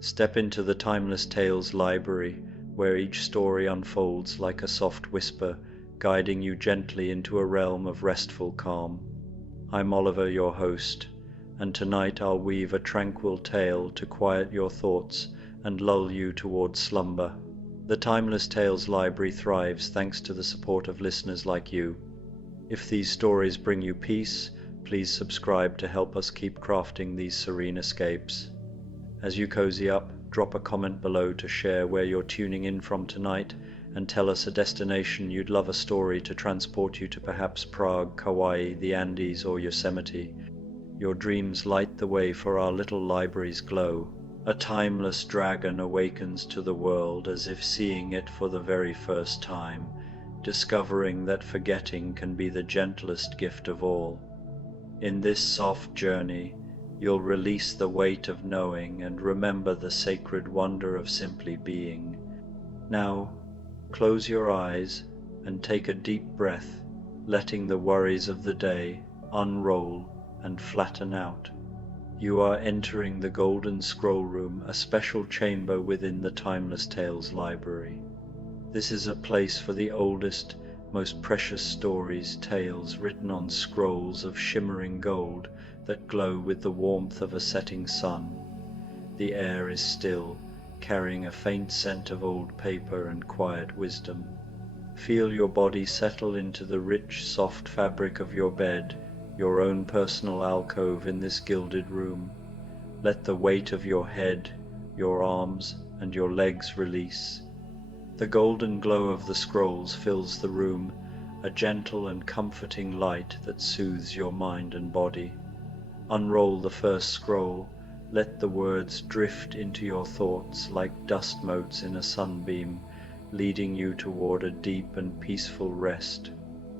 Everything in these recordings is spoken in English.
Step into the Timeless Tales library, where each story unfolds like a soft whisper, guiding you gently into a realm of restful calm. I'm Oliver, your host, and tonight I'll weave a tranquil tale to quiet your thoughts and lull you towards slumber. The Timeless Tales library thrives thanks to the support of listeners like you. If these stories bring you peace, please subscribe to help us keep crafting these serene escapes. As you cozy up, drop a comment below to share where you're tuning in from tonight, and tell us a destination you'd love a story to transport you to, perhaps Prague, Kauai, the Andes, or Yosemite. Your dreams light the way for our little library's glow. A timeless dragon awakens to the world as if seeing it for the very first time, discovering that forgetting can be the gentlest gift of all. In this soft journey, you'll release the weight of knowing and remember the sacred wonder of simply being. Now, close your eyes and take a deep breath, letting the worries of the day unroll and flatten out. You are entering the Golden Scroll Room, a special chamber within the Timeless Tales library. This is a place for the oldest, most precious stories, tales written on scrolls of shimmering gold that glow with the warmth of a setting sun. The air is still, carrying a faint scent of old paper and quiet wisdom. Feel your body settle into the rich, soft fabric of your bed, your own personal alcove in this gilded room. Let the weight of your head, your arms, and your legs release. The golden glow of the scrolls fills the room, a gentle and comforting light that soothes your mind and body. Unroll the first scroll, let the words drift into your thoughts like dust motes in a sunbeam, leading you toward a deep and peaceful rest.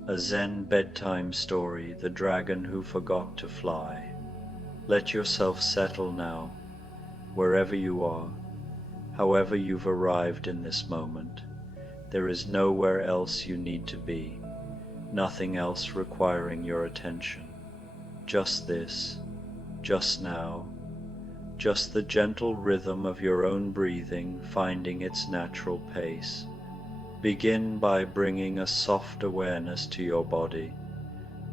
A Zen Bedtime story, The Dragon Who Forgot to Fly. Let yourself settle now, wherever you are, however you've arrived in this moment. There is nowhere else you need to be, nothing else requiring your attention. Just this, just now, just the gentle rhythm of your own breathing finding its natural pace. Begin by bringing a soft awareness to your body,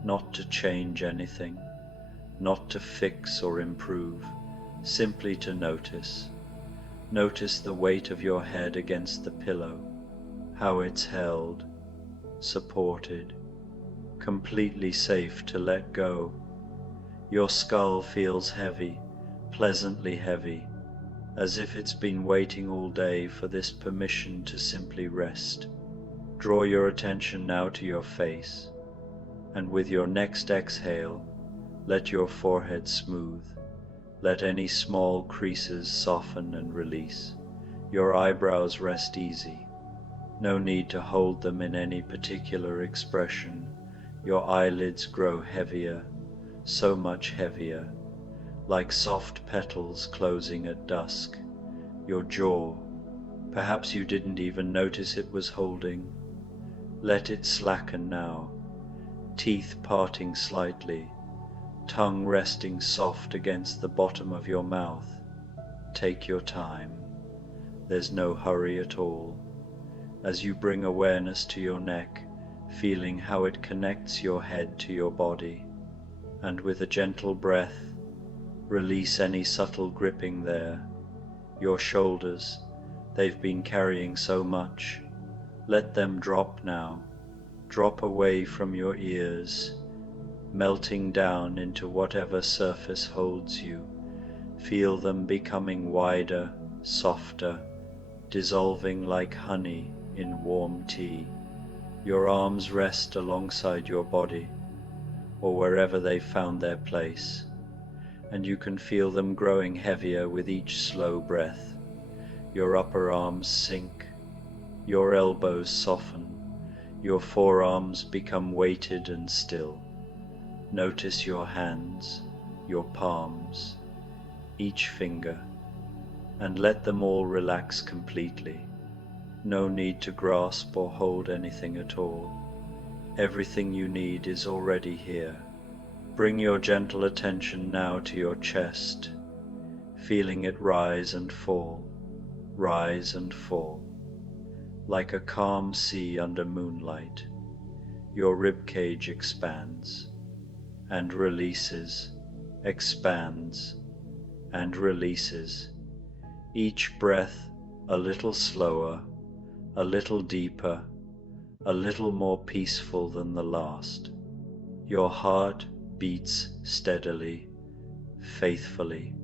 not to change anything, not to fix or improve, simply to notice. Notice the weight of your head against the pillow, how it's held, supported, completely safe to let go. Your skull feels heavy, pleasantly heavy, as if it's been waiting all day for this permission to simply rest. Draw your attention now to your face, and with your next exhale, let your forehead smooth. Let any small creases soften and release. Your eyebrows rest easy. No need to hold them in any particular expression. Your eyelids grow heavier, so much heavier, like soft petals closing at dusk. Your jaw, perhaps you didn't even notice it was holding. Let it slacken now, teeth parting slightly, tongue resting soft against the bottom of your mouth. Take your time. There's no hurry at all. As you bring awareness to your neck, feeling how it connects your head to your body, and with a gentle breath, release any subtle gripping there. Your shoulders, they've been carrying so much. Let them drop now. Drop away from your ears, melting down into whatever surface holds you. Feel them becoming wider, softer, dissolving like honey in warm tea. Your arms rest alongside your body, or wherever they found their place, and you can feel them growing heavier with each slow breath. Your upper arms sink, your elbows soften, your forearms become weighted and still. Notice your hands, your palms, each finger, and let them all relax completely. No need to grasp or hold anything at all. Everything you need is already here. Bring your gentle attention now to your chest. feeling it rise and fall, like a calm sea under moonlight. Your ribcage expands and releases, expands and releases, each breath a little slower, a little deeper, a little more peaceful than the last. Your heart beats steadily, faithfully,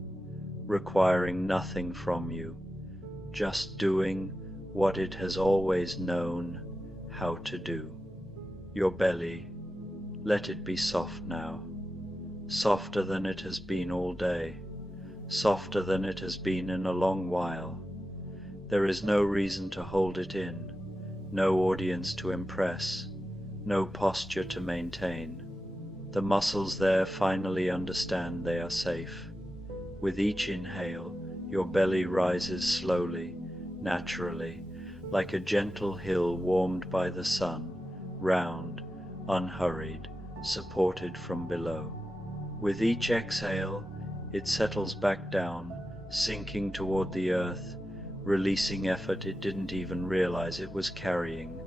requiring nothing from you, just doing what it has always known how to do. Your belly, let it be soft now, softer than it has been all day, softer than it has been in a long while. There is no reason to hold it in, no audience to impress, no posture to maintain. The muscles there finally understand they are safe. With each inhale, your belly rises slowly, naturally, like a gentle hill warmed by the sun, round, unhurried, supported from below. With each exhale, it settles back down, sinking toward the earth, releasing effort it didn't even realize it was carrying.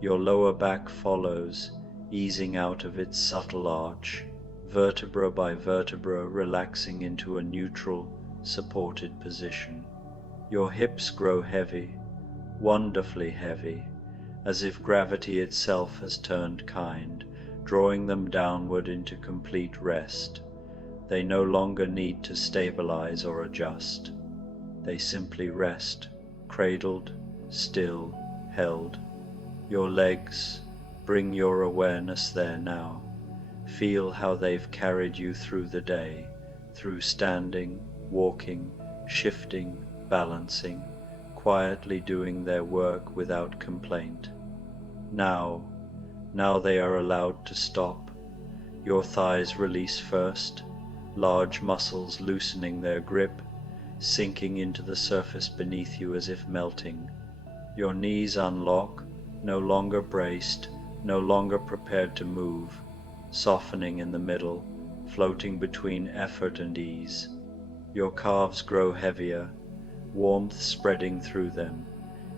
Your lower back follows, easing out of its subtle arch, vertebra by vertebra relaxing into a neutral, supported position. Your hips grow heavy, wonderfully heavy, as if gravity itself has turned kind, drawing them downward into complete rest. They no longer need to stabilize or adjust. They simply rest, cradled, still, held. Your legs, bring your awareness there now. Feel how they've carried you through the day, through standing, walking, shifting, balancing, quietly doing their work without complaint. Now they are allowed to stop. Your thighs release first, large muscles loosening their grip, sinking into the surface beneath you as if melting. Your knees unlock, no longer braced, no longer prepared to move, softening in the middle, floating between effort and ease. Your calves grow heavier, warmth spreading through them,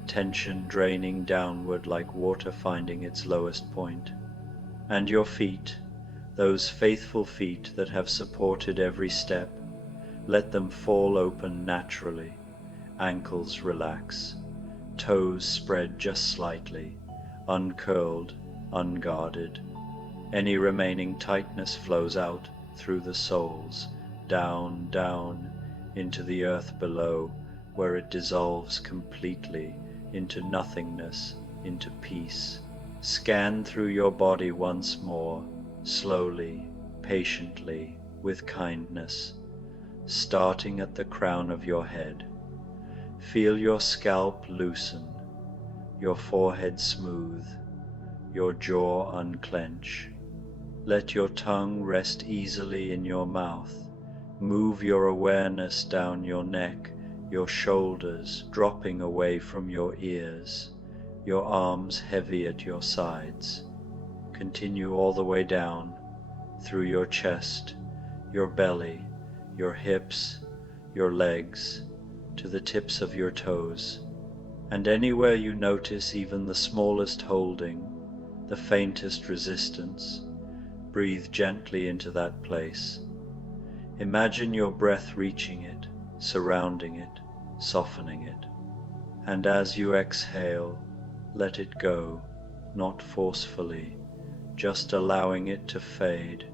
tension draining downward like water finding its lowest point. And your feet, those faithful feet that have supported every step, let them fall open naturally, ankles relax, toes spread just slightly, uncurled, unguarded. Any remaining tightness flows out through the soles, down, down, into the earth below, where it dissolves completely into nothingness, into peace. Scan through your body once more, slowly, patiently, with kindness, starting at the crown of your head. Feel your scalp loosen, your forehead smooth, your jaw unclench. Let your tongue rest easily in your mouth. Move your awareness down your neck, your shoulders dropping away from your ears, your arms heavy at your sides. Continue all the way down, through your chest, your belly, your hips, your legs, to the tips of your toes. And anywhere you notice even the smallest holding, the faintest resistance, breathe gently into that place. Imagine your breath reaching it, surrounding it, softening it. And as you exhale, let it go, not forcefully, just allowing it to fade,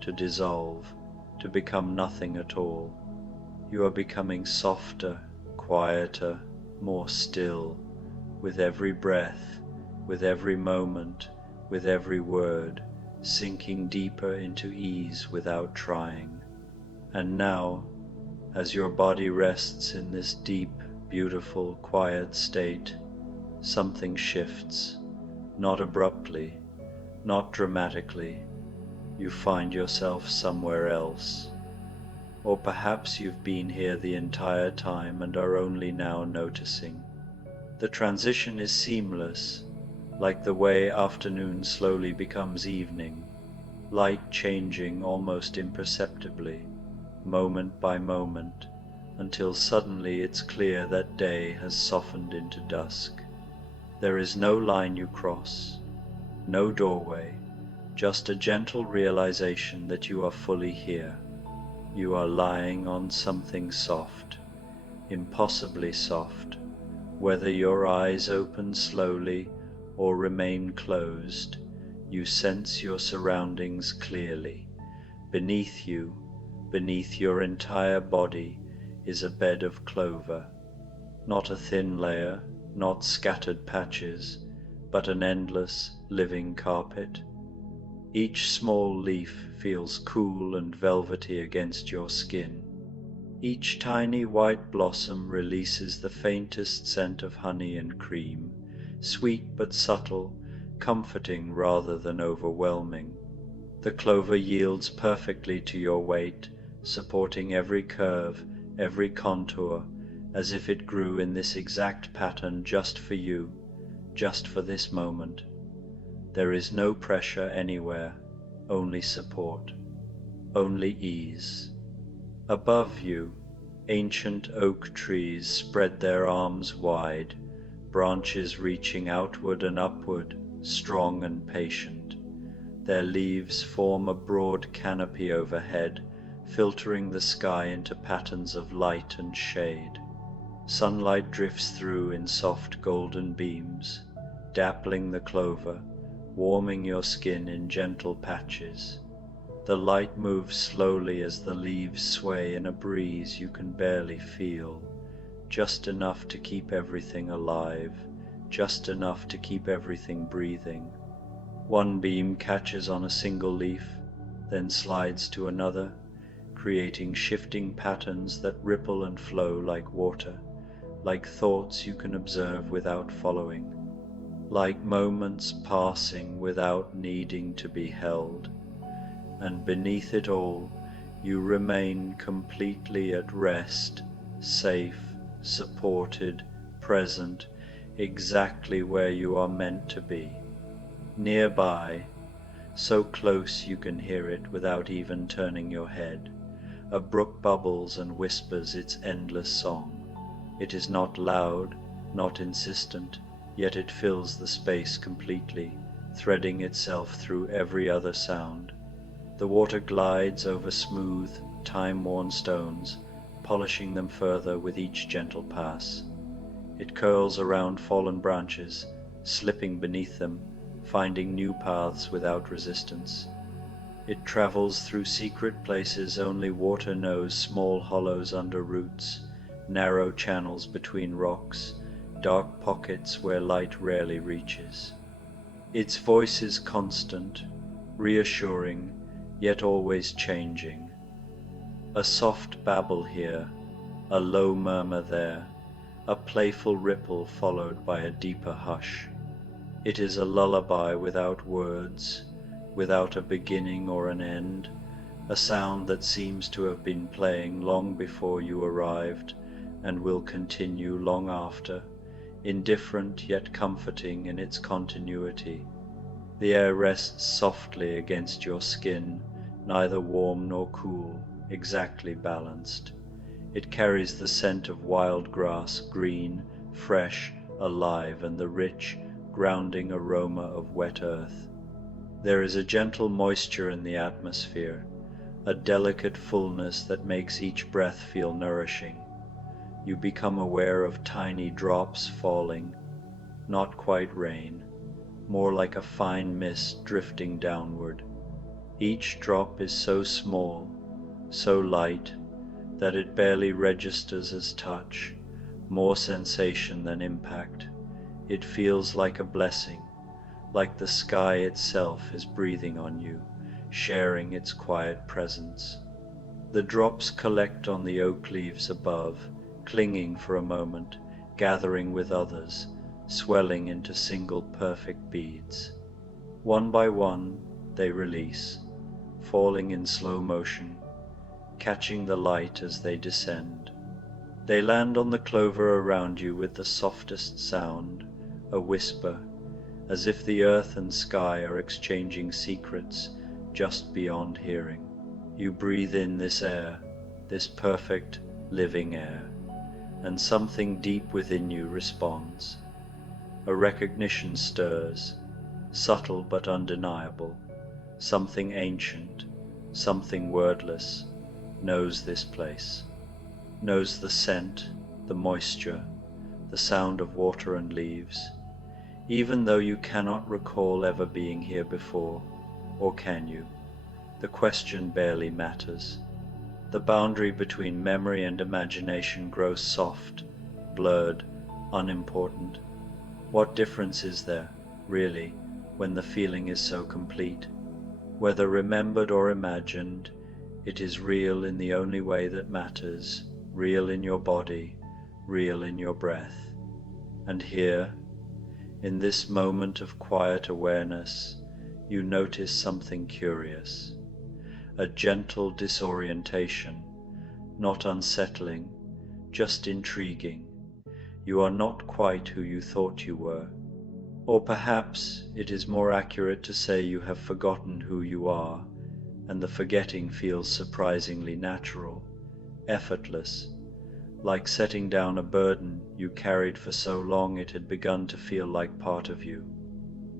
to dissolve, to become nothing at all. You are becoming softer, quieter, more still, with every breath, with every moment, with every word, sinking deeper into ease without trying. And now, as your body rests in this deep, beautiful, quiet state, something shifts, not abruptly, not dramatically. You find yourself somewhere else. Or perhaps you've been here the entire time and are only now noticing. The transition is seamless, like the way afternoon slowly becomes evening, light changing almost imperceptibly, moment by moment, until suddenly it's clear that day has softened into dusk. There is no line you cross, no doorway, just a gentle realization that you are fully here. You are lying on something soft, impossibly soft, whether your eyes open slowly or remain closed. You sense your surroundings clearly. Beneath you, beneath your entire body, is a bed of clover. Not a thin layer, not scattered patches, but an endless, living carpet. Each small leaf feels cool and velvety against your skin. Each tiny white blossom releases the faintest scent of honey and cream, sweet but subtle, comforting rather than overwhelming. The clover yields perfectly to your weight, supporting every curve, every contour, as if it grew in this exact pattern just for you, just for this moment. There is no pressure anywhere, only support, only ease. Above you, ancient oak trees spread their arms wide, branches reaching outward and upward, strong and patient. Their leaves form a broad canopy overhead, filtering the sky into patterns of light and shade. Sunlight drifts through in soft golden beams, dappling the clover, warming your skin in gentle patches. The light moves slowly as the leaves sway in a breeze you can barely feel, just enough to keep everything alive, just enough to keep everything breathing. One beam catches on a single leaf, then slides to another, creating shifting patterns that ripple and flow like water, like thoughts you can observe without following, like moments passing without needing to be held. And beneath it all, you remain completely at rest, safe, supported, present, exactly where you are meant to be. Nearby, so close you can hear it without even turning your head, a brook bubbles and whispers its endless song. It is not loud, not insistent, yet it fills the space completely, threading itself through every other sound. The water glides over smooth, time-worn stones, polishing them further with each gentle pass. It curls around fallen branches, slipping beneath them, finding new paths without resistance. It travels through secret places only water knows, small hollows under roots, narrow channels between rocks, dark pockets where light rarely reaches. Its voice is constant, reassuring, yet always changing. A soft babble here, a low murmur there, a playful ripple followed by a deeper hush. It is a lullaby without words, without a beginning or an end, a sound that seems to have been playing long before you arrived and will continue long after, indifferent yet comforting in its continuity. The air rests softly against your skin, neither warm nor cool, exactly balanced. It carries the scent of wild grass, green, fresh, alive, and the rich, grounding aroma of wet earth. There is a gentle moisture in the atmosphere, a delicate fullness that makes each breath feel nourishing. You become aware of tiny drops falling, not quite rain, more like a fine mist drifting downward. Each drop is so small, so light, that it barely registers as touch, more sensation than impact. It feels like a blessing, like the sky itself is breathing on you, sharing its quiet presence. The drops collect on the oak leaves above, clinging for a moment, gathering with others, swelling into single perfect beads. One by one, they release, falling in slow motion, catching the light as they descend. They land on the clover around you with the softest sound, a whisper, as if the earth and sky are exchanging secrets just beyond hearing. You breathe in this air, this perfect, living air, and something deep within you responds. A recognition stirs, subtle but undeniable. Something ancient, something wordless, knows this place, knows the scent, the moisture, the sound of water and leaves, even though you cannot recall ever being here before, or can you? The question barely matters. The boundary between memory and imagination grows soft, blurred, unimportant. What difference is there, really, when the feeling is so complete? Whether remembered or imagined, it is real in the only way that matters, real in your body, real in your breath. And here, in this moment of quiet awareness, you notice something curious, a gentle disorientation, not unsettling, just intriguing. You are not quite who you thought you were. Or perhaps it is more accurate to say you have forgotten who you are, and the forgetting feels surprisingly natural, effortless, like setting down a burden you carried for so long it had begun to feel like part of you,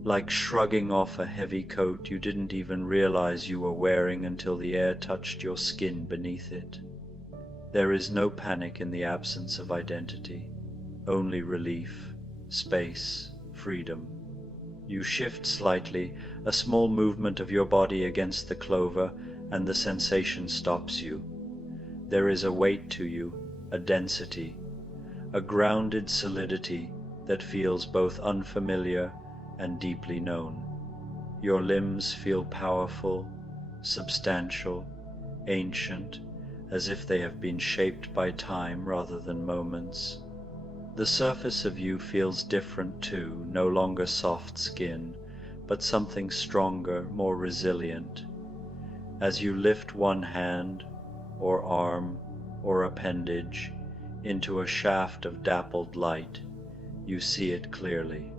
like shrugging off a heavy coat you didn't even realize you were wearing until the air touched your skin beneath it. There is no panic in the absence of identity, only relief, space, freedom. You shift slightly, a small movement of your body against the clover, and the sensation stops you. There is a weight to you, a density, a grounded solidity that feels both unfamiliar and deeply known. Your limbs feel powerful, substantial, ancient, as if they have been shaped by time rather than moments. The surface of you feels different too, no longer soft skin, but something stronger, more resilient. As you lift one hand, or arm, or appendage, into a shaft of dappled light, you see it clearly.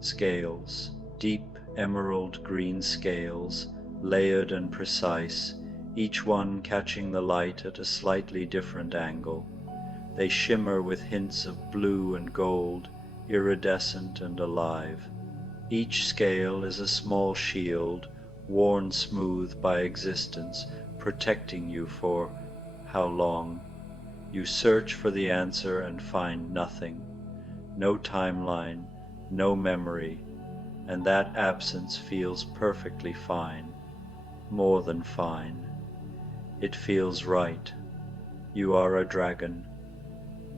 Scales, deep emerald green scales, layered and precise, each one catching the light at a slightly different angle. They shimmer with hints of blue and gold, iridescent and alive. Each scale is a small shield, worn smooth by existence, protecting you for how long? You search for the answer and find nothing. No timeline, no memory, and that absence feels perfectly fine. More than fine. It feels right. You are a dragon.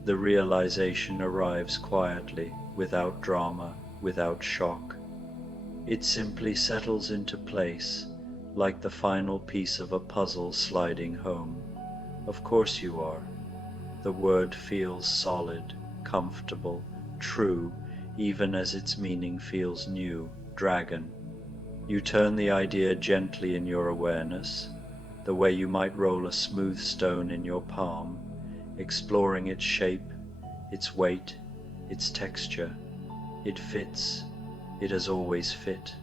The realization arrives quietly, without drama, without shock. It simply settles into place, like the final piece of a puzzle sliding home. Of course you are. The word feels solid, comfortable, true, even as its meaning feels new, dragon. You turn the idea gently in your awareness, the way you might roll a smooth stone in your palm, exploring its shape, its weight, its texture. It fits. It has always fit.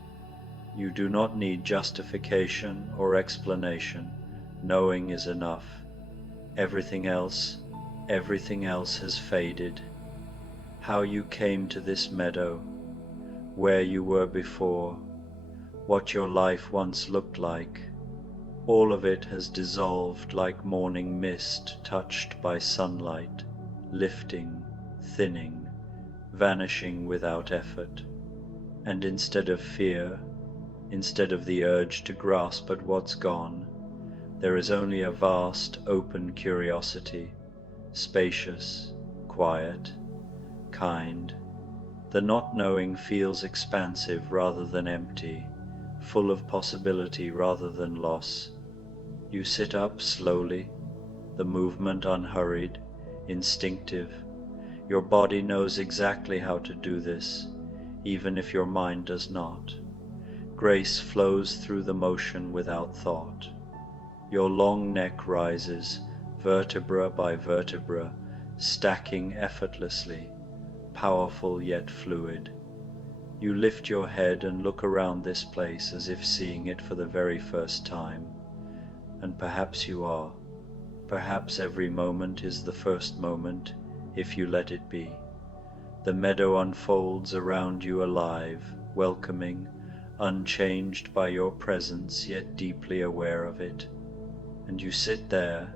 You do not need justification or explanation. Knowing is enough. Everything else has faded. How you came to this meadow, where you were before, what your life once looked like, all of it has dissolved like morning mist touched by sunlight, lifting, thinning, vanishing without effort. And instead of fear, instead of the urge to grasp at what's gone, there is only a vast, open curiosity, spacious, quiet, kind. The not knowing feels expansive rather than empty, full of possibility rather than loss. You sit up slowly, the movement unhurried, instinctive. Your body knows exactly how to do this, even if your mind does not. Grace flows through the motion without thought. Your long neck rises, vertebra by vertebra, stacking effortlessly, powerful yet fluid. You lift your head and look around this place as if seeing it for the very first time. And perhaps you are. Perhaps every moment is the first moment, if you let it be. The meadow unfolds around you alive, welcoming, unchanged by your presence, yet deeply aware of it. And you sit there,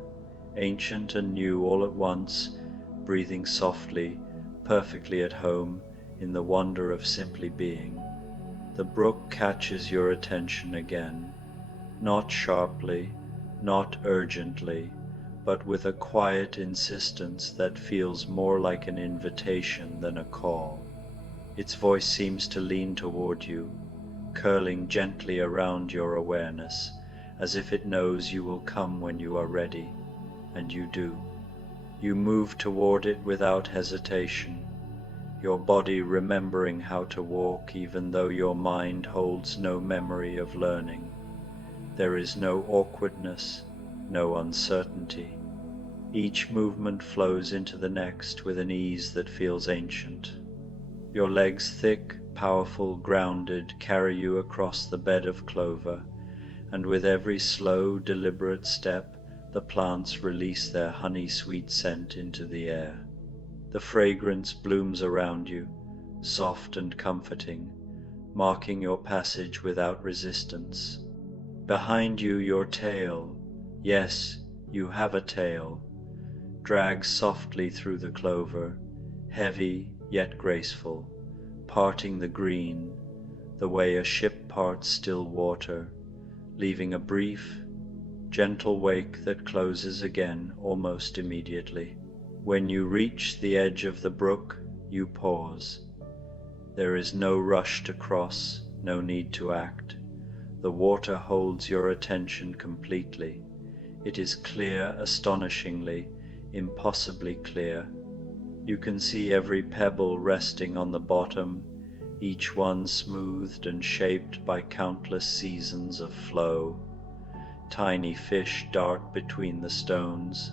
ancient and new all at once, breathing softly, perfectly at home in the wonder of simply being. The brook catches your attention again, not sharply, not urgently, but with a quiet insistence that feels more like an invitation than a call. Its voice seems to lean toward you, curling gently around your awareness, as if it knows you will come when you are ready, and you do. You move toward it without hesitation, your body remembering how to walk even though your mind holds no memory of learning. There is no awkwardness, no uncertainty. Each movement flows into the next with an ease that feels ancient. Your legs, thick, powerful, grounded, carry you across the bed of clover, and with every slow, deliberate step, the plants release their honey-sweet scent into the air. The fragrance blooms around you, soft and comforting, marking your passage without resistance. Behind you, your tail, yes, you have a tail, drags softly through the clover, heavy yet graceful, parting the green, the way a ship parts still water, leaving a brief, gentle wake that closes again almost immediately. When you reach the edge of the brook, you pause. There is no rush to cross, no need to act. The water holds your attention completely. It is clear, astonishingly, impossibly clear. You can see every pebble resting on the bottom, each one smoothed and shaped by countless seasons of flow. Tiny fish dart between the stones,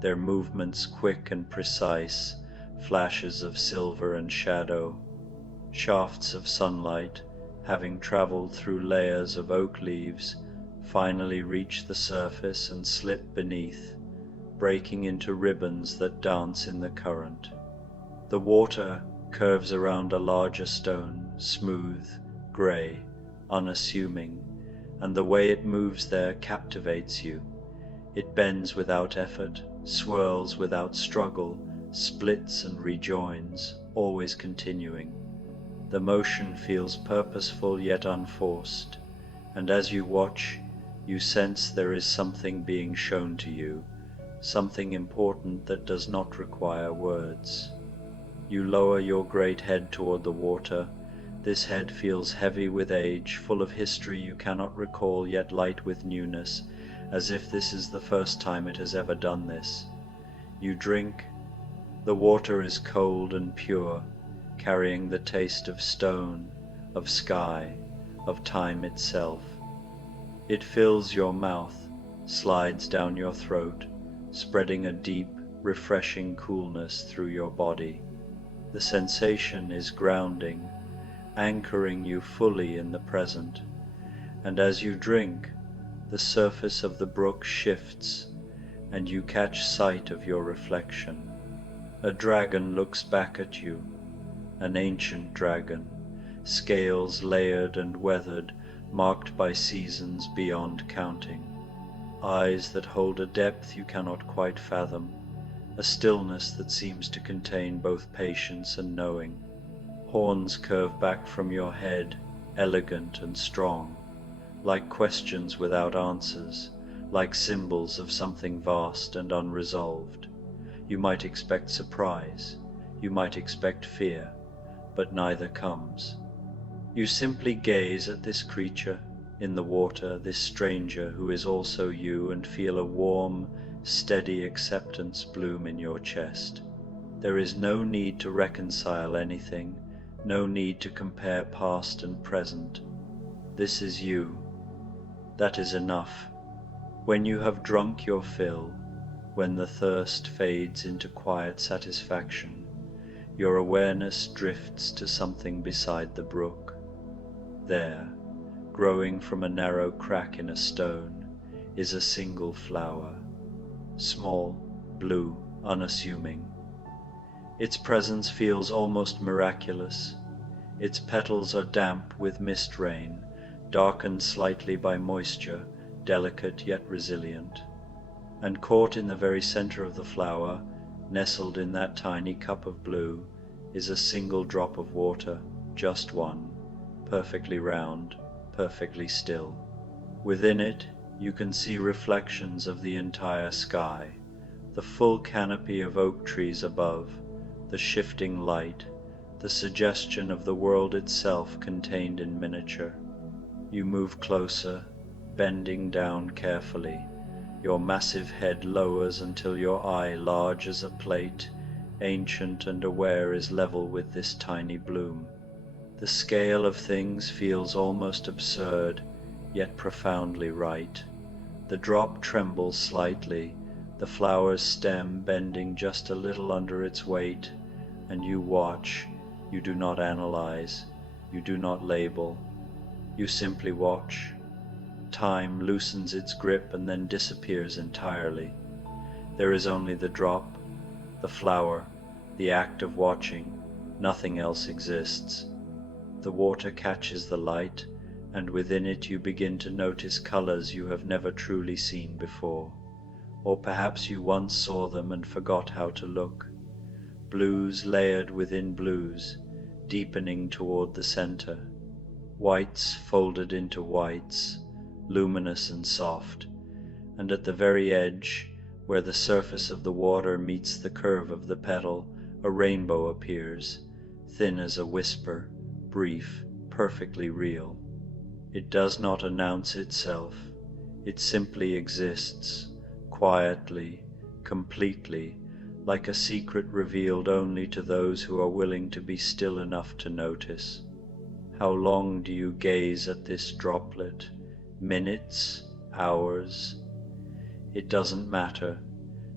their movements quick and precise, flashes of silver and shadow. Shafts of sunlight, having traveled through layers of oak leaves, finally reach the surface and slip beneath, breaking into ribbons that dance in the current. The water curves around a larger stone, smooth, grey, unassuming, and the way it moves there captivates you. It bends without effort, swirls without struggle, splits and rejoins, always continuing. The motion feels purposeful yet unforced, and as you watch, you sense there is something being shown to you, something important that does not require words. You lower your great head toward the water. This head feels heavy with age, full of history you cannot recall, yet light with newness, as if this is the first time it has ever done this. You drink. The water is cold and pure, carrying the taste of stone, of sky, of time itself. It fills your mouth, slides down your throat, spreading a deep, refreshing coolness through your body. The sensation is grounding, anchoring you fully in the present, and as you drink, the surface of the brook shifts, and you catch sight of your reflection. A dragon looks back at you, an ancient dragon, scales layered and weathered, marked by seasons beyond counting, eyes that hold a depth you cannot quite fathom, a stillness that seems to contain both patience and knowing. Horns curve back from your head, elegant and strong, like questions without answers, like symbols of something vast and unresolved. You might expect surprise, you might expect fear, but neither comes. You simply gaze at this creature in the water, this stranger who is also you, and feel a warm, steady acceptance bloom in your chest. There is no need to reconcile anything, no need to compare past and present. This is you. That is enough. When you have drunk your fill, when the thirst fades into quiet satisfaction, your awareness drifts to something beside the brook. There, growing from a narrow crack in a stone, is a single flower. small, blue, unassuming. Its presence feels almost miraculous. Its petals are damp with mist rain, darkened slightly by moisture, delicate yet resilient. And caught in the very center of the flower, nestled in that tiny cup of blue, is a single drop of water, just one, perfectly round, perfectly still. Within it, you can see reflections of the entire sky, the full canopy of oak trees above, the shifting light, the suggestion of the world itself contained in miniature. You move closer, bending down carefully. Your massive head lowers until your eye, large as a plate, ancient and aware, is level with this tiny bloom. The scale of things feels almost absurd, yet profoundly right. The drop trembles slightly, the flower's stem bending just a little under its weight, and you watch. You do not analyze, you do not label, you simply watch. Time loosens its grip and then disappears entirely. There is only the drop, the flower, the act of watching. Nothing else exists. The water catches the light, and within it you begin to notice colors you have never truly seen before. Or perhaps you once saw them and forgot how to look. Blues layered within blues, deepening toward the center. Whites folded into whites, luminous and soft, and at the very edge, where the surface of the water meets the curve of the petal, a rainbow appears, thin as a whisper, brief, perfectly real. It does not announce itself, it simply exists, quietly, completely, like a secret revealed only to those who are willing to be still enough to notice. How long do you gaze at this droplet? Minutes? Hours? It doesn't matter.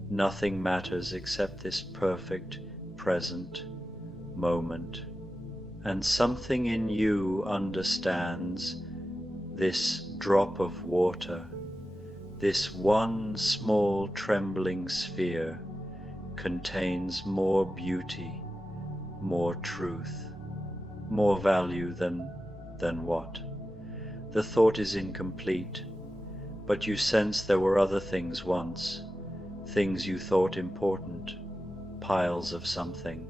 Nothing matters except this perfect, present moment. And something in you understands this drop of water, this one small trembling sphere, contains more beauty, more truth, more value than what? The thought is incomplete, but you sense there were other things once, things you thought important, piles of something,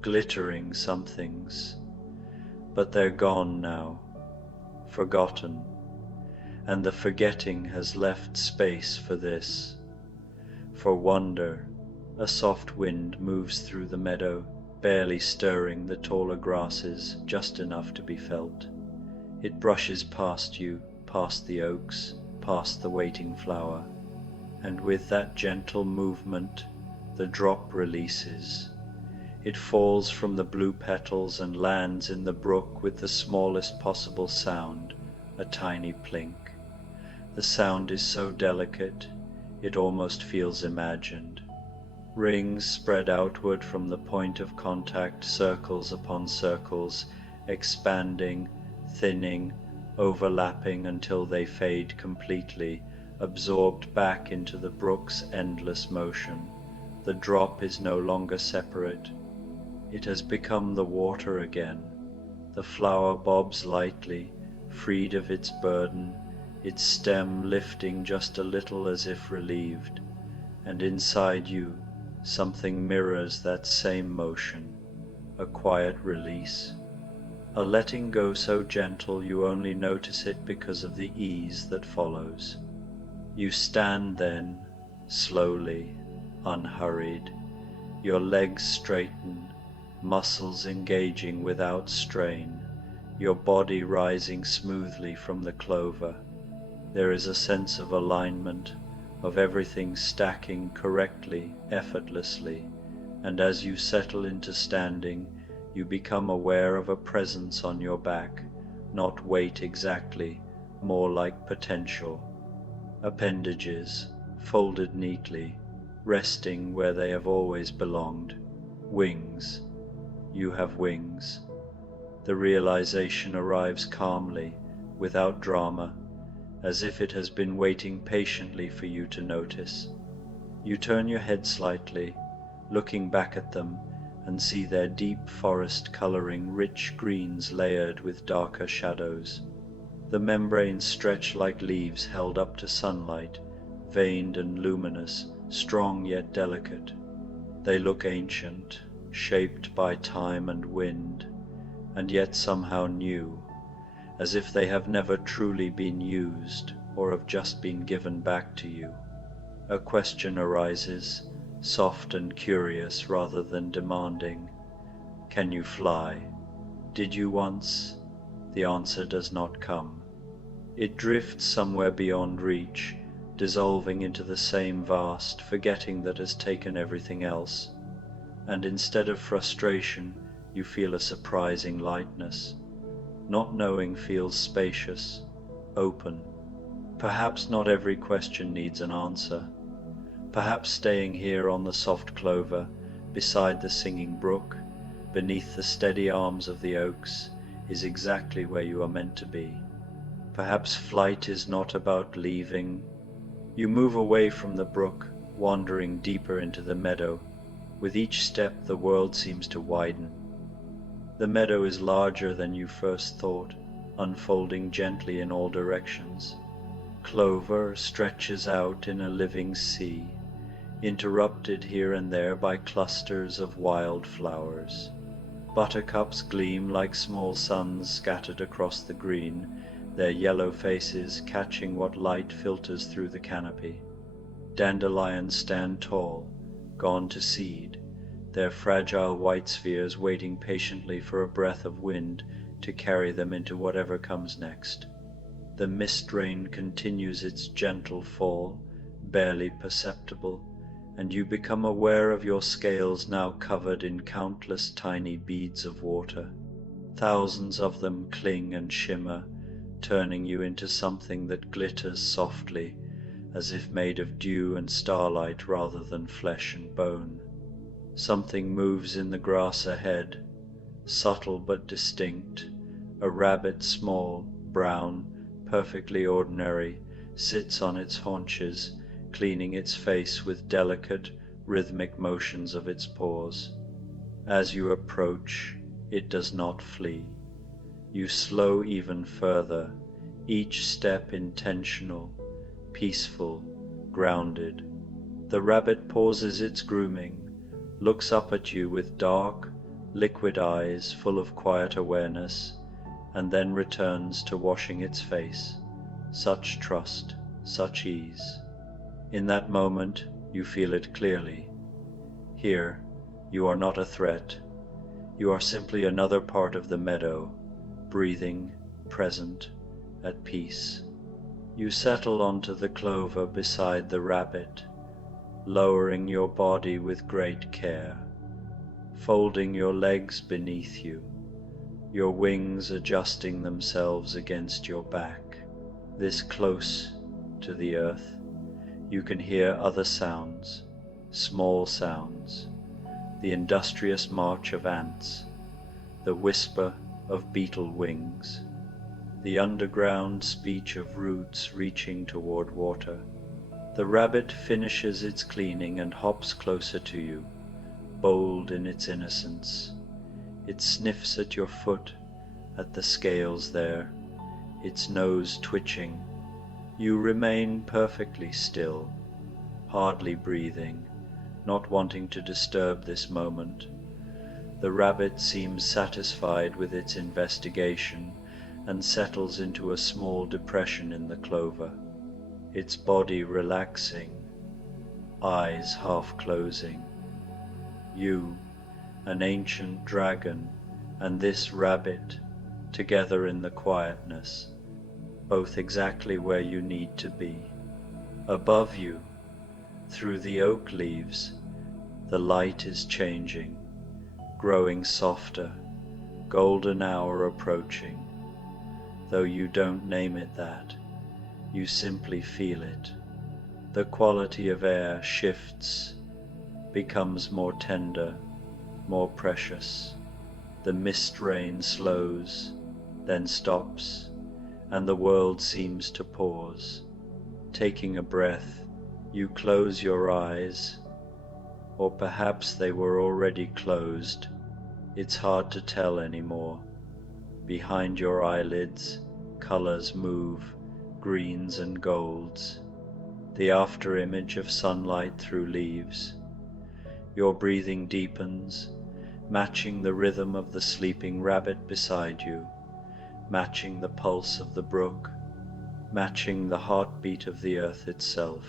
glittering somethings, but they're gone now, forgotten, and the forgetting has left space for this, for wonder. A soft wind moves through the meadow, barely stirring the taller grasses just enough to be felt. It brushes past you, past the oaks, past the waiting flower, and with that gentle movement, the drop releases. It falls from the blue petals and lands in the brook with the smallest possible sound, a tiny plink. The sound is so delicate, it almost feels imagined. Rings spread outward from the point of contact, circles upon circles, expanding, thinning, overlapping until they fade completely, absorbed back into the brook's endless motion. The drop is no longer separate. It has become the water again. The flower bobs lightly, freed of its burden, its stem lifting just a little as if relieved, and inside you something mirrors that same motion, a quiet release, a letting go so gentle you only notice it because of the ease that follows. You stand then, slowly, unhurried, your legs straighten, muscles engaging without strain, your body rising smoothly from the clover. There is a sense of alignment, of everything stacking correctly, effortlessly, and as you settle into standing, you become aware of a presence on your back, not weight exactly, more like potential. Appendages, folded neatly, resting where they have always belonged. Wings. You have wings. The realization arrives calmly, without drama, as if it has been waiting patiently for you to notice. You turn your head slightly, looking back at them, and see their deep forest coloring rich greens layered with darker shadows. The membranes stretch like leaves held up to sunlight, veined and luminous, strong yet delicate. They look ancient, shaped by time and wind, and yet somehow new, as if they have never truly been used or have just been given back to you. A question arises, soft and curious rather than demanding. Can you fly? Did you once? The answer does not come. It drifts somewhere beyond reach, dissolving into the same vast, forgetting that has taken everything else. And instead of frustration, you feel a surprising lightness. Not knowing feels spacious, open. Perhaps not every question needs an answer. Perhaps staying here on the soft clover, beside the singing brook, beneath the steady arms of the oaks, is exactly where you are meant to be. Perhaps flight is not about leaving. You move away from the brook, wandering deeper into the meadow. With each step the world seems to widen. The meadow is larger than you first thought, unfolding gently in all directions. Clover stretches out in a living sea, interrupted here and there by clusters of wild flowers. Buttercups gleam like small suns scattered across the green, their yellow faces catching what light filters through the canopy. Dandelions stand tall, gone to seed, their fragile white spheres waiting patiently for a breath of wind to carry them into whatever comes next. The mist rain continues its gentle fall, barely perceptible, and you become aware of your scales now covered in countless tiny beads of water. Thousands of them cling and shimmer, turning you into something that glitters softly, as if made of dew and starlight rather than flesh and bone. Something moves in the grass ahead, subtle but distinct. A rabbit, small, brown, perfectly ordinary, sits on its haunches, cleaning its face with delicate, rhythmic motions of its paws. As you approach, it does not flee. You slow even further, each step intentional, peaceful, grounded. The rabbit pauses its grooming, looks up at you with dark, liquid eyes full of quiet awareness, and then returns to washing its face. Such trust, such ease. In that moment, you feel it clearly. Here, you are not a threat. You are simply another part of the meadow, breathing, present, at peace. You settle onto the clover beside the rabbit, lowering your body with great care, folding your legs beneath you, your wings adjusting themselves against your back. This close to the earth, you can hear other sounds, small sounds, the industrious march of ants, the whisper of beetle wings, the underground speech of roots reaching toward water. The rabbit finishes its cleaning and hops closer to you, bold in its innocence. It sniffs at your foot, at the scales there, its nose twitching. You remain perfectly still, hardly breathing, not wanting to disturb this moment. The rabbit seems satisfied with its investigation and settles into a small depression in the clover, its body relaxing, eyes half closing. You, an ancient dragon, and this rabbit, together in the quietness, both exactly where you need to be. Above you, through the oak leaves, the light is changing, growing softer, golden hour approaching. Though you don't name it that, you simply feel it. The quality of air shifts, becomes more tender, more precious. The mist rain slows, then stops, and the world seems to pause. Taking a breath, You close your eyes, or perhaps they were already closed. It's hard to tell anymore. Behind your eyelids, colors move, greens and golds, the after-image of sunlight through leaves. Your breathing deepens, matching the rhythm of the sleeping rabbit beside you, matching the pulse of the brook, matching the heartbeat of the earth itself.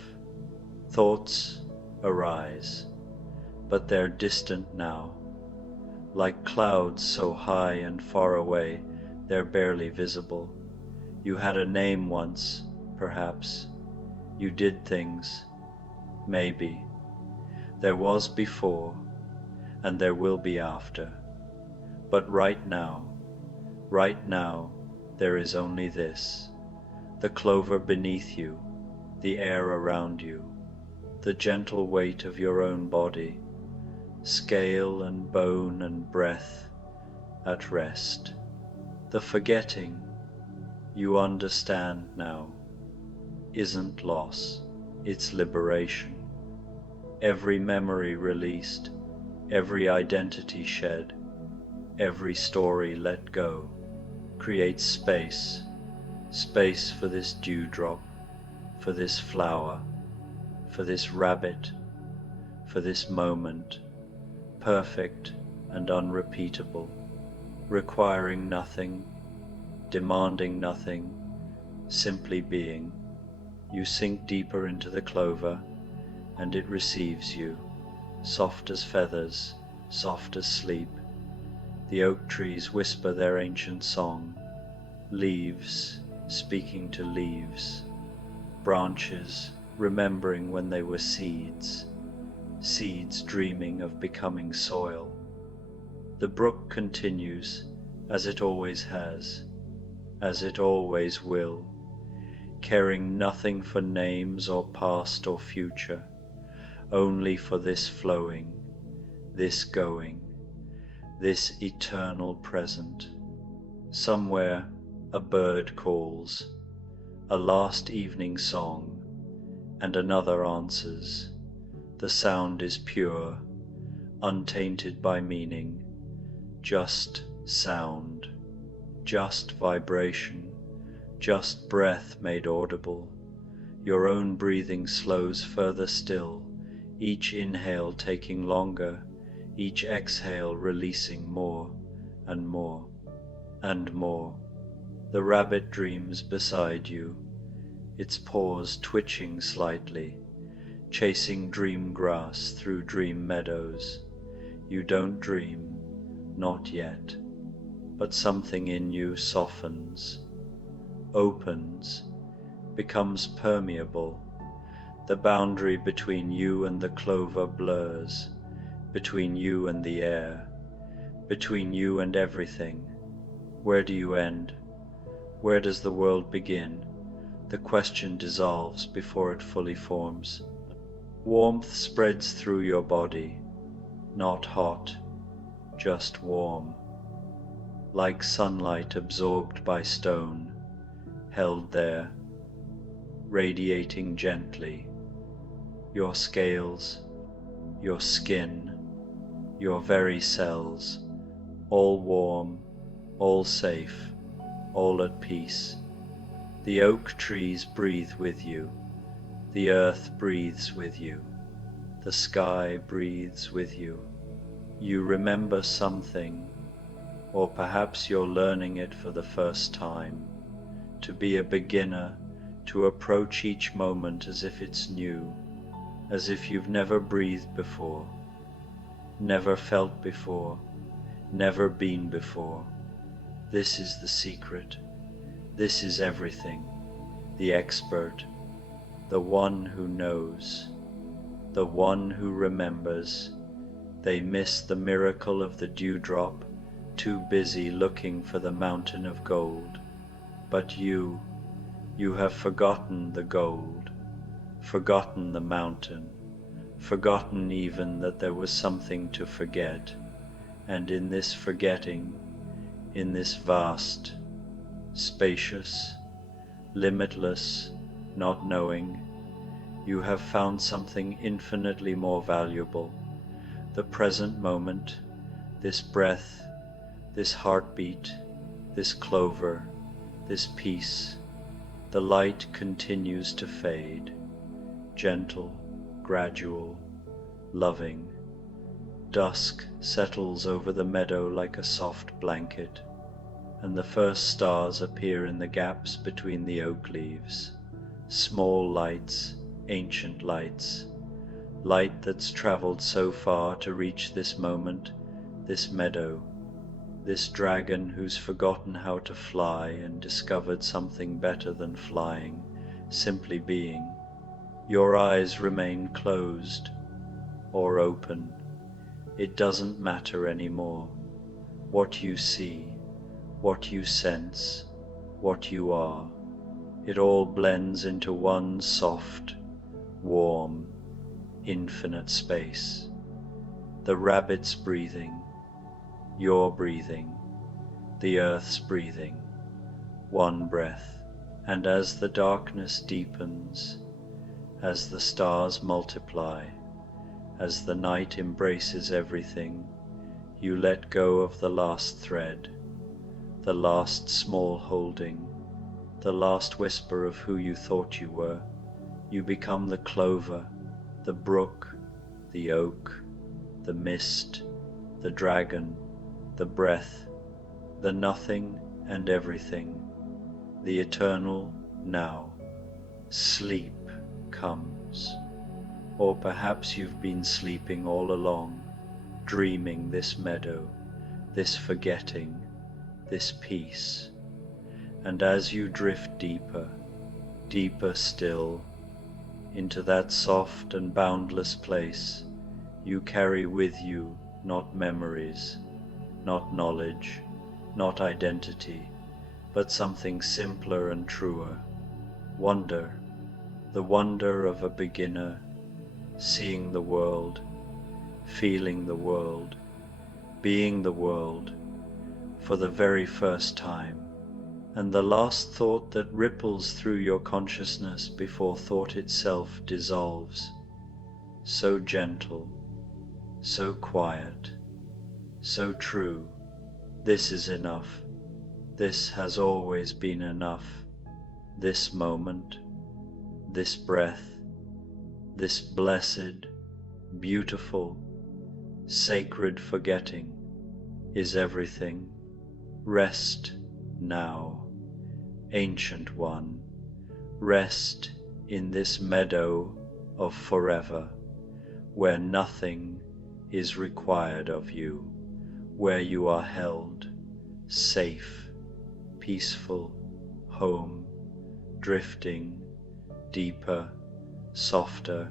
Thoughts arise, but they're distant now, like clouds so high and far away they're barely visible. You had a name once, perhaps. You did things, maybe. There was before, and there will be after. But right now, there is only this: the clover beneath you, the air around you, the gentle weight of your own body, scale and bone and breath at rest. The forgetting, you understand now, isn't loss, it's liberation. Every memory released, every identity shed, every story let go, creates space, space for this dewdrop, for this flower, for this rabbit, for this moment, perfect and unrepeatable, requiring nothing, demanding nothing, simply being. You sink deeper into the clover, and it receives you, soft as feathers, soft as sleep. The oak trees whisper their ancient song, leaves speaking to leaves, branches remembering when they were seeds, seeds dreaming of becoming soil. The brook continues, as it always has, as it always will, caring nothing for names or past or future, only for this flowing, this going, this eternal present. Somewhere a bird calls, a last evening song, and another answers. The sound is pure, untainted by meaning, just sound, just vibration, just breath made audible. Your own breathing slows further still, each inhale taking longer, each exhale releasing more and more and more. The rabbit dreams beside you, its paws twitching slightly, chasing dream grass through dream meadows. You don't dream, not yet, but something in you softens, opens, becomes permeable. The boundary between you and the clover blurs, between you and the air, between you and everything. Where do you end? Where does the world begin? The question dissolves before it fully forms. Warmth spreads through your body, not hot, just warm, like sunlight absorbed by stone, held there, radiating gently. Your scales, your skin, your very cells, all warm, all safe, all at peace. The oak trees breathe with you, the earth breathes with you, the sky breathes with you. You remember something, or perhaps you're learning it for the first time, to be a beginner, to approach each moment as if it's new, as if you've never breathed before, never felt before, never been before. This is the secret. This is everything. The expert, the one who knows, the one who remembers. They miss the miracle of the dewdrop, too busy looking for the mountain of gold. But you have forgotten the gold, forgotten the mountain, forgotten even that there was something to forget. And in this forgetting, in this vast, spacious, limitless not knowing, you have found something infinitely more valuable, the present moment, this breath, this heartbeat, this clover, this peace. The light continues to fade, gentle, gradual, loving. Dusk settles over the meadow like a soft blanket, and the first stars appear in the gaps between the oak leaves. Small lights, ancient lights, light that's traveled so far to reach this moment, this meadow, this dragon who's forgotten how to fly and discovered something better than flying, simply being. Your eyes remain closed or open. It doesn't matter anymore. What you see, what you sense, what you are, it all blends into one soft, warm, infinite space. The rabbit's breathing, your breathing, the earth's breathing, one breath. And as the darkness deepens, as the stars multiply, as the night embraces everything, you let go of the last thread, the last small holding, the last whisper of who you thought you were. You become the clover, the brook, the oak, the mist, the dragon, the breath, the nothing and everything, the eternal now. Sleep comes. Or perhaps you've been sleeping all along, dreaming this meadow, this forgetting, this peace. And as you drift deeper, deeper still, into that soft and boundless place, you carry with you not memories, not knowledge, not identity, but something simpler and truer. Wonder, the wonder of a beginner, seeing the world, feeling the world, being the world for the very first time, and the last thought that ripples through your consciousness before thought itself dissolves. So gentle, so quiet, so true. This is enough. This has always been enough. This moment, this breath, this blessed, beautiful, sacred forgetting is everything. Rest now, ancient one, rest in this meadow of forever, where nothing is required of you, where you are held, safe, peaceful, home, drifting deeper, softer,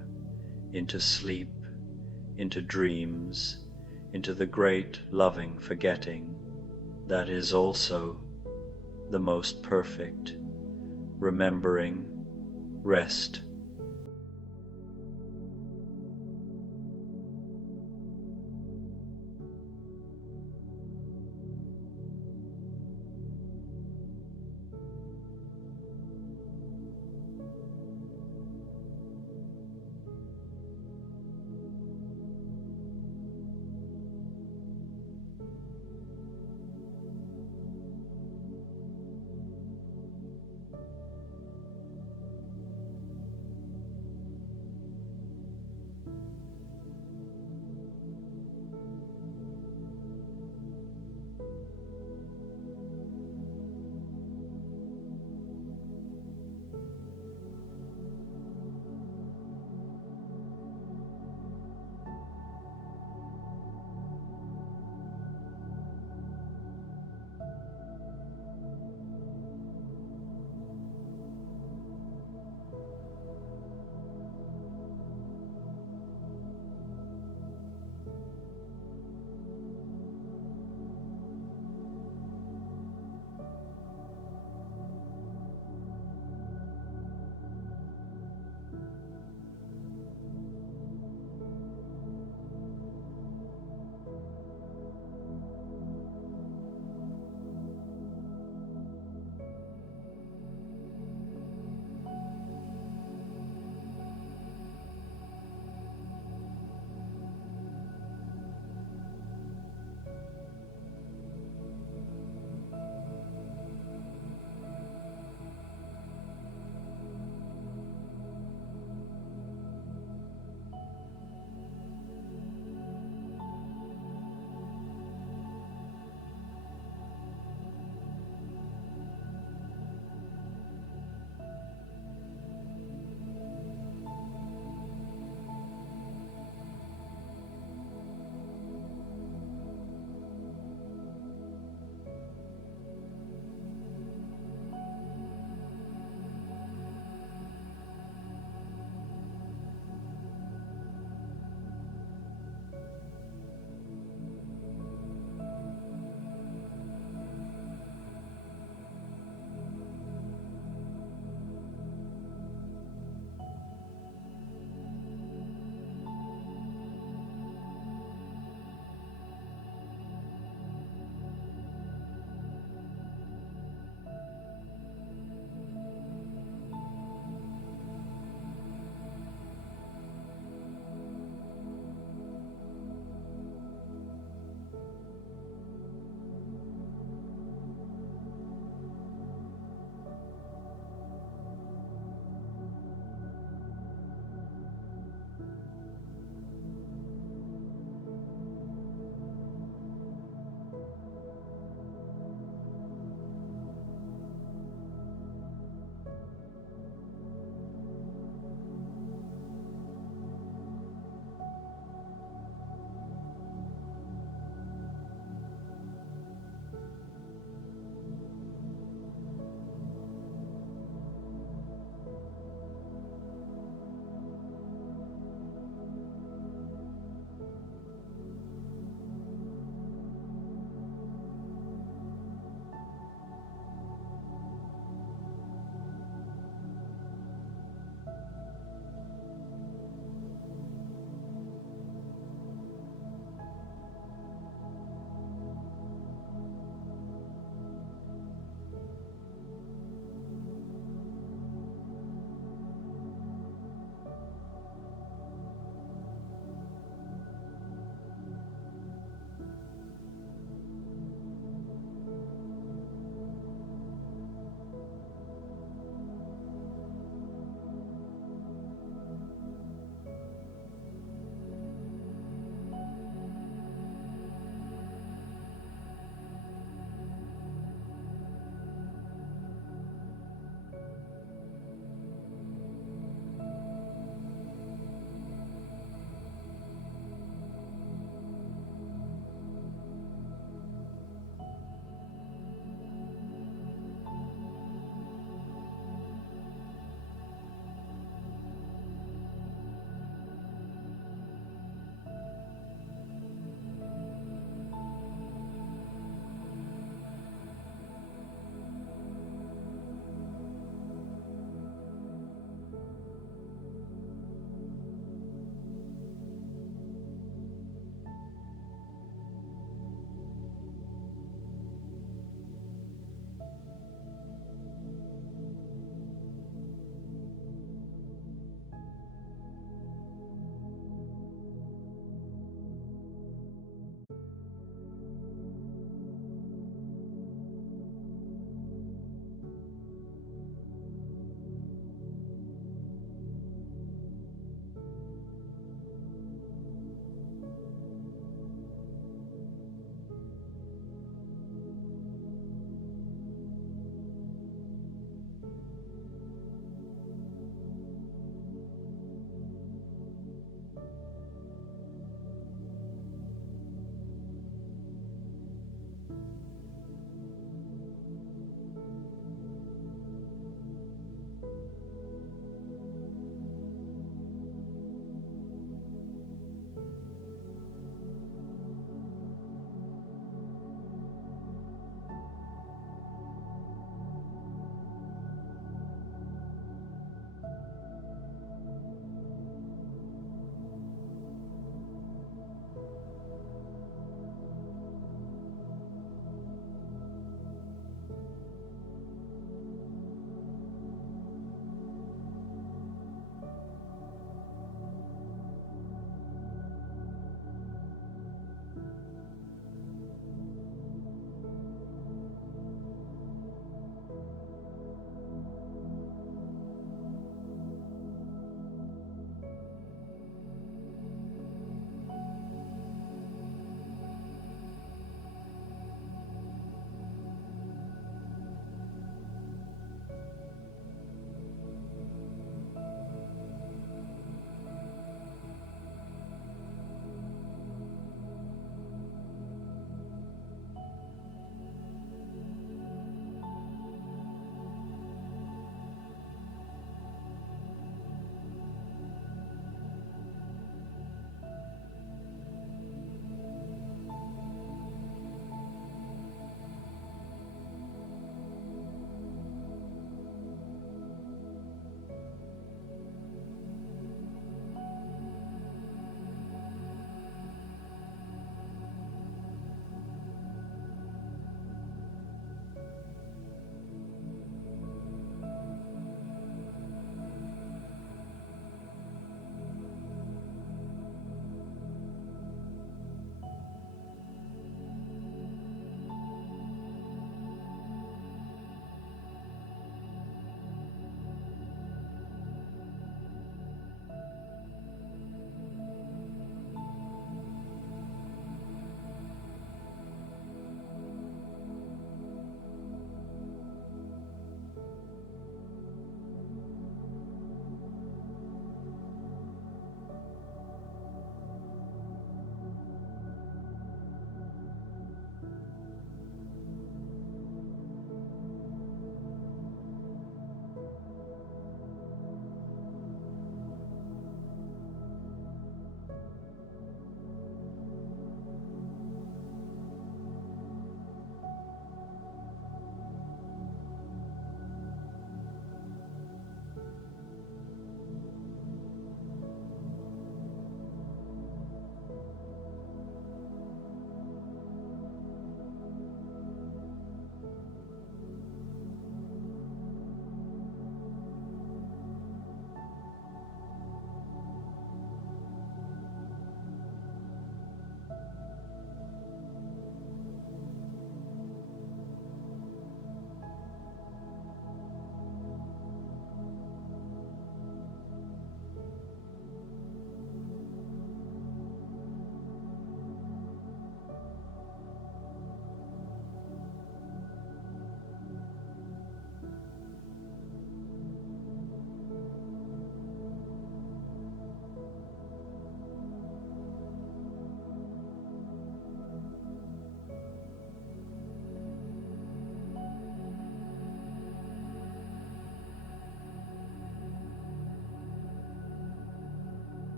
into sleep, into dreams, into the great loving forgetting that is also the most perfect, remembering, rest